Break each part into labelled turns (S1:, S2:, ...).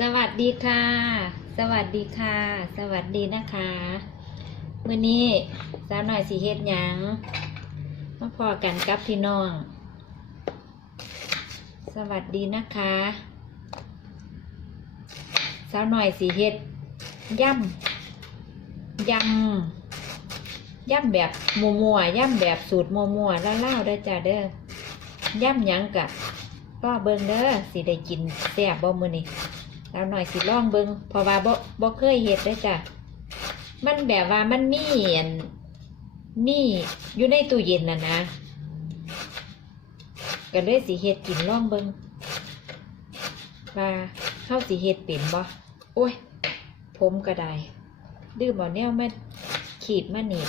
S1: สวัสดีค่ะ สวัสดีค่ะ สวัสดีนะคะมื่อนี้สาวหน่อยสีเฮ็ดหยังมาพอกันกับพี่น้อง สวัสดีนะคะสาวหน่อยสีเฮ็ดย่ำยำย่ำแบบมัวๆย่ำแบบสูตรมัวๆล่าวๆเด้อจ้าเด้อย่ำหยังกะก็เบิ่งเด้อสิได้กินแซ่บบ่มื้อนี้ แล้วหน่อยสิล่องเบิงเพราะว่าบ่บ่เคยเห็ดเด้จ้ะมันแบบว่ามันมีอันมีอยู่ในตู้เย็นน่ะนะก็เลยสิเฮ็ดกินล่องเบิงว่าเฮาสิเฮ็ดเป็นบ่โอ้ย ผมก็ได้ดื้อบ่แนวมาขีดมาหนีบ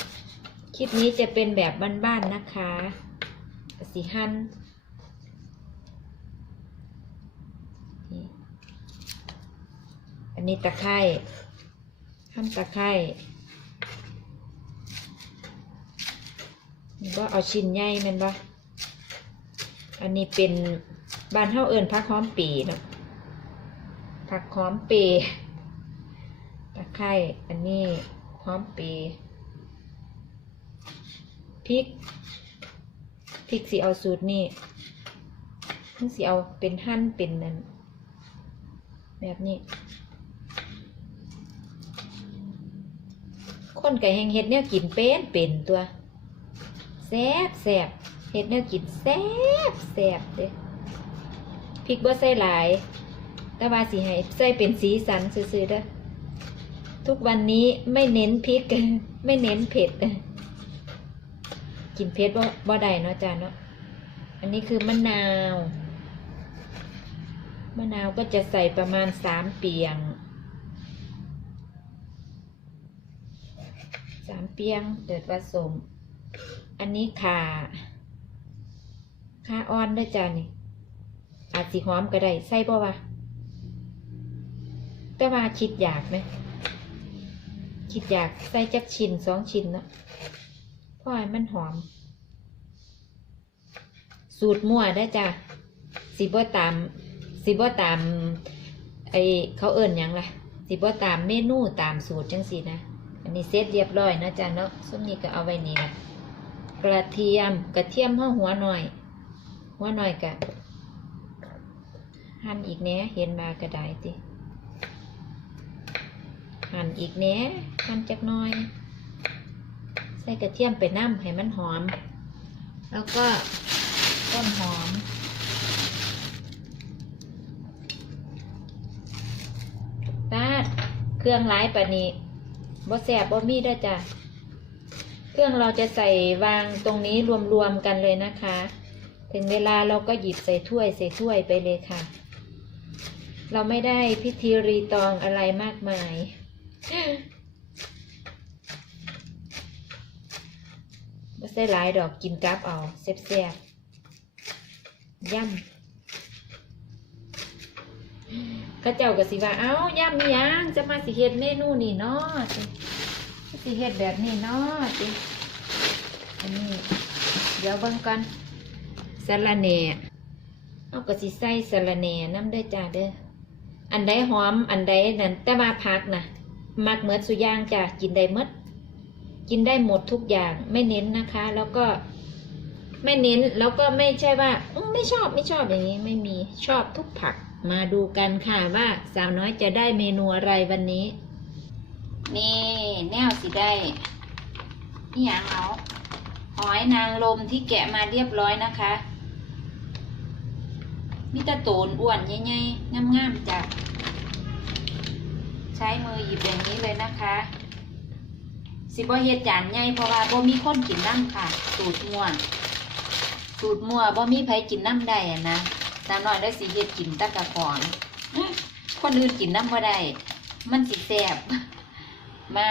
S1: คลิปนี้จะเป็นแบบบ้านๆนะคะ สิหั่น นนี้ตะไคร้หั่นตะไคร่ว่าเอาชิ้นใหญ่มันบ่อันนี้เป็นบานเฮาเอิ้นผักหอมปีเนาะผักหอมปีตะไคร้อันนี้หอมปีพริกพริกสิเอาสูตรนี่มันสิเอาเป็นหั่นเป็นนั่นแบบนี้ คนไก่แหงเห็ดเนี่ยกินเป็นเป็นตัวแซ่บแซ่บเห็ดเนี่ยกินแซ่บแซ่บเด้พริกบ่ใส่หลาย แต่ว่าสิให้ใส่เป็นสีสันซื่อๆเด้อทุกวันนี้ไม่เน้นพริก ไม่เน้นเผ็ด กินเผ็ดบ่บ่ได้เนาะจ้าเนาะอันนี้คือมะนาว มะนาวก็จะใส่ประมาณสามเปียง สามเปียงเดือดผสม อันนี้ขาขาอ่อนด้วยจ้านี่อาจสีหอมก็ได้ใส่บ่วะแต่ว่าคิดอยากไหมคิดอยากใส่จักชิ้นสองชิ้นเนาะเพราะให้มันหอม สูตรมั่วได้จ้าสิบ่ตามสิบ่ตามไอเขาเอิ่นยังล่ะสิบ่ตามเมนูตามสูตรจังสินะ อันนี้เสร็จเรียบร้อยนะจ๊ะเนาะส้มนี้ก็เอาไว้นี่ละกระเทียมกระเทียมห้าหัวหน่อย หัวหน่อยกะหั่นอีกแหน่เห็นมากระไดติหั่นอีกแหน่หั่นจักหน่อย ใส่กระเทียมไปน้ำให้มันหอม แล้วก็ต้นหอมตาดเครื่องหลายปานนี้ บ่แสบบ่มีด้อจ้ะ เครื่องเราจะใส่วางตรงนี้รวมๆกันเลยนะคะ ถึงเวลาเราก็หยิบใส่ถ้วยใส่ถ้วยไปเลยค่ะ เราไม่ได้พิธีรีตองอะไรมากมายบ่ใส่หลายดอกกินกับเอาแซ่บๆย่ำ ก็เจ้าก็สิว่าเอ้าย่ำมียังจะมาสิเฮ็ดเมนูนี่เนาะสิสิเฮ็ดแบบนี้เนาะสิอันนี้ เดี๋ยวเบิ่งก่อนสะระแหน่เอาก็สิใส่สะระแหน่น้ำเด้จ้าเด้ออันใดหอมอันใดนั่นแต่ว่าผักนะมักเหมือสุย่างจ้ะกินได้หมดกินได้หมดทุกอย่างไม่เน้นนะคะ แล้วก็ไม่เน้นแล้วก็ไม่ใช่ว่าไม่ชอบไม่ชอบอย่างนี้ไม่มีชอบทุกผัก มาดูกันค่ะว่าสาวน้อยจะได้เมนูอะไรวันนี้ นี่แนวสิได้นี่อย่างเอาหอยนางรมที่แกะมาเรียบร้อยนะคะมิตรโตนอ้วนใหญ่ๆงามๆจ้ะใช้มือหยิบอย่างนี้เลยนะคะ สิบ่เฮ็ดจานใหญ่เพราะว่าบ่มีคนกินน้ำค่ะ สูตรมั่วสูตรมั่วบ่มีไผกินน้ำได้อะนะ สาวน้อยได้สิเฮ็ดกินตะกะของคนอื่นกินน้ำบ่ได้ มันสิแซบมา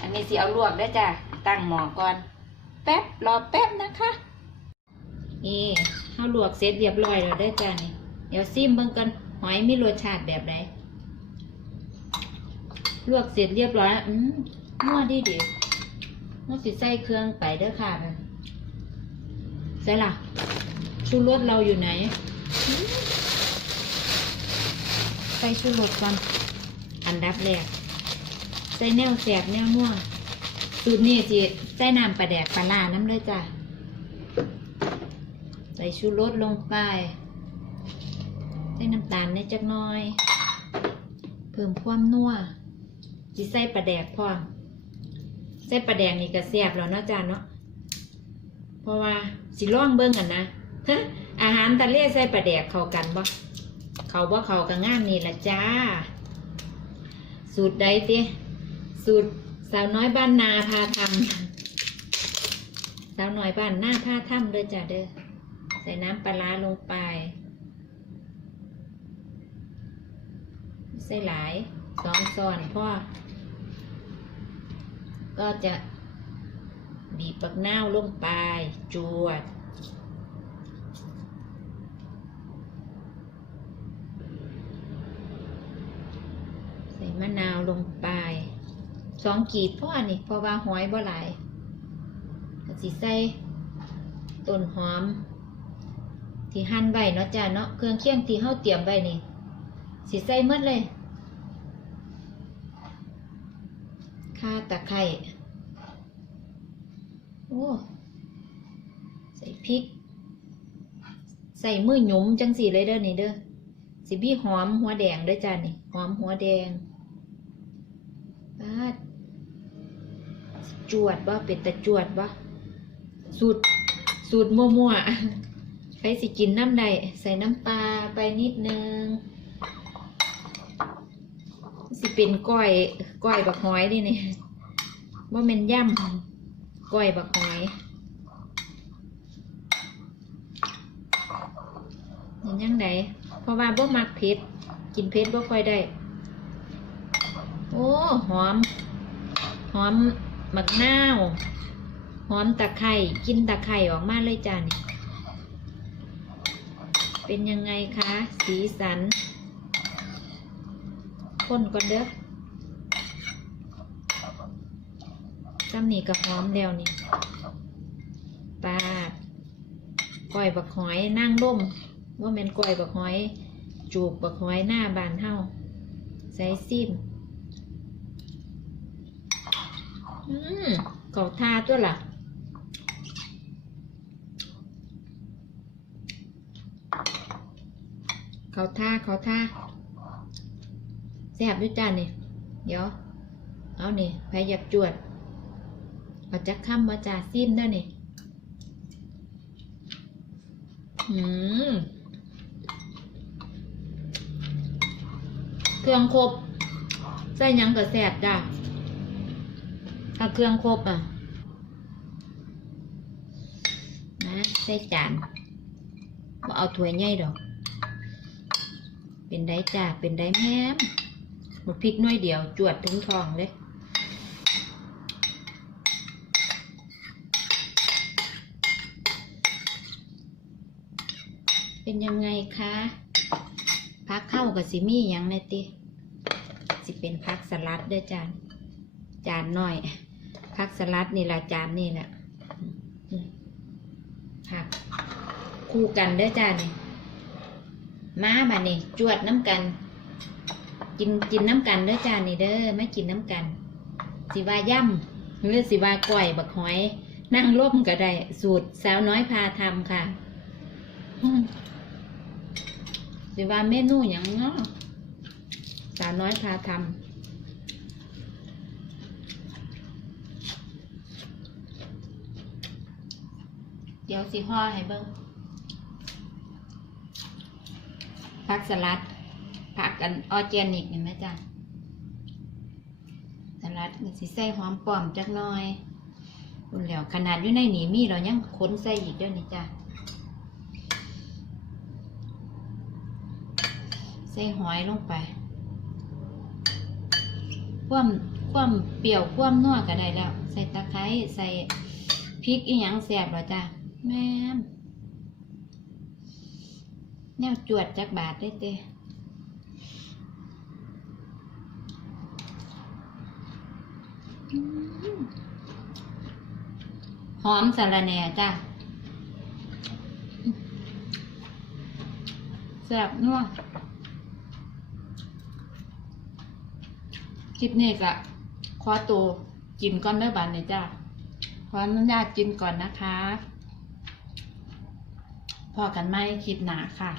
S1: อันนี้สิเอาลวกได้จ้ะ ตั้งหม้อก่อน แป๊บ รอแป๊บนะคะ นี่เอาลวกเสร็จเรียบร้อยแล้วได้จ้ะนี่ เดี๋ยวซิมเบิ่งกัน หอยมีรสชาติแบบใดลวกเสร็จเรียบร้อย อืมนัวดีดีนัวสิใส่เครื่องไปเด้อค่ะมันใส่ละชูรสเราอยู่ไหน ใส่ชูรสก่อน อันดับแรก ใส่แนวแสบแนวนัวสูตรนี้สิใส่น้ำปลาแดกปลาล่าน้ำเลยจ้ะ ใส่ชูรสลงไป ใส่น้ำตาลนิดจักน้อย เพิ่มความนัวจิใส่ปลาแดกพร้อมใส่ปลาแดกนี่ก็แซ่บแล้วเนาะจ้าเนาะ เพราะว่าสิล่องเบิ่งกันนะ อาหารทะเลใส่ปลาแดกเข้ากันบ่เขาบ่เขากับงามนี่ละจ้า สูตรใดติสูตรสาวน้อยบ้านนาพาทำสาวน้อยบ้านหน้าพาทำเด้อจ้าเด้อใส่น้ำปลาลงไปใส่หลายสองซอนพ่อก็จะบีบปักนาวลงไปจวด ใส่มะนาวลงไป สองกีบพ่อนี่เพราะว่าหอยบ่หลายก็สิใส่ต้นหอม ที่หั่นไว้เนาะจ้าเนาะเครื่องเคียงที่เฮาเตรียมไว้นี่สิใส่หมดเลยข่าตะไคร้โอ้ใส่พริก ใส่มือหยุมจังสีเลยเด้อนี่เด้อสิพี่หอมหัวแดงเด้อจ้านี่หอมหัวแดงปาด จวดบ่เป็นตะจวดบ่สูตรสูตรมั่วๆใครสิกินน้ำใดใส่น้ำปลาไปนิดนึง สิเป็นก้อยก้อยบักหอยดิเนี่ยว่าเป็นย่ำก้อยบักหอยเห็นยังไงเพราะว่าบ่มักเผ็ดกินเผ็ดบ่ค่อยได้ โอ้ หอม หอม มะนาวหอมตะไคร่กินตะไคร่ออกมาเลยจ้านี่เป็นยังไงคะ สีสันคนก่อนเด้อจำนี่กับหอมแล้วนี่ปลาก้อยบักหอยนั่งร่มว่าแม่นก้อยบักหอย จูบบักหอยหน้าบานเฮาใส่ซิม อืมเกาทาตัวล่ะเขาท่าเขาท่าแซ่บด้วยจ้านี่เดี๋ยว เอานี่พยอยากจวดเอาจักข้ามมาจ่าซิมด้อนี่หืมเครื่องครบใส่ยังก็แซ่บจ้า ถ้าเครื่องครบอะ นะใส่จานบ่เอาถ้วยใหญ่ดอก เป็นได้จ้าเป็นได้แม่มหมดพริกน้อยเดียว จวดถึงทองเลยเป็นยังไงคะพักเข้ากับสิมีหยังในติ สิเป็นพักสลัดด้อจาน จานหน้อย พักสลัดนี่ละจานนี่แหละผักคู่กันเด้อจานี่มาบ่านี่จวดน้ำกัน กินกินน้ำกันเด้อจ้านี่เด้อไม่กินน้ำกัน สิว่าย่ำหรือสิว่าก้อยบักหอย นั่งร่มก็ได้ สูตรสาวน้อยพาทำค่ะสิว่าเมนูอย่างเนาะสาวน้อยพาทำ เดี๋ยวสิห่อให้เบิ่งผักสลัดผักกันออร์แกนิกเห็นไหมจ๊ะสลัดสิใส่หอมป้อมจักหน่อยคุณแล้วขนาดอยู่ในหนีมีเรายังค้นใส่อีกด้วยนี่จ้ะใส่หอยลงไปความความเปรี้ยวความนัวก็ได้แล้ว ใส่ตะไคร้ใส่พริกอีหยังแซ่บแล้วจ้ะ แม่มแนวจวดจักบาทได้เต้หอมสาระแหน่จ้ะแซ่บนัวคลิปนี้ก็ขอตัวกินก่อนเด้อบานนี่จ้าขออนุญาตกินก่อนนะคะ พอกันไหมคลิปหนาค่ะ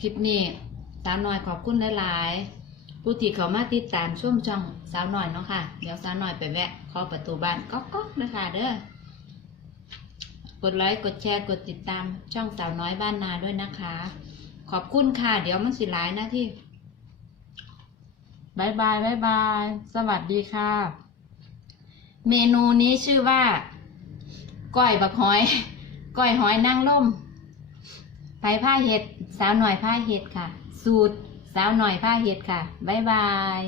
S1: คลิปนี้สาวน้อยขอบคุณหลายๆผู้ที่เขามาติดตามช่วงช่องสาวน้อยเนาะค่ะ เดี๋ยวสาวน้อยไปแวะเคาประตูบ้านก๊อกๆนะคะเด้อกดไลค์กดแชร์กดติดตามช่องสาวน้อยบ้านนาด้วยนะคะ ขอบคุณค่ะ เดี๋ยวมันสิหลายหนะที่บายบายบายบาย สวัสดีค่ะ เมนูนี้ชื่อว่าก้อยบักหอย ก้อยหอยนางร่ม ไปผ้าเห็ด สาวหน่อยผ้าเห็ดค่ะ สูตร สาวหน่อยผ้าเห็ดค่ะ บ๊ายบาย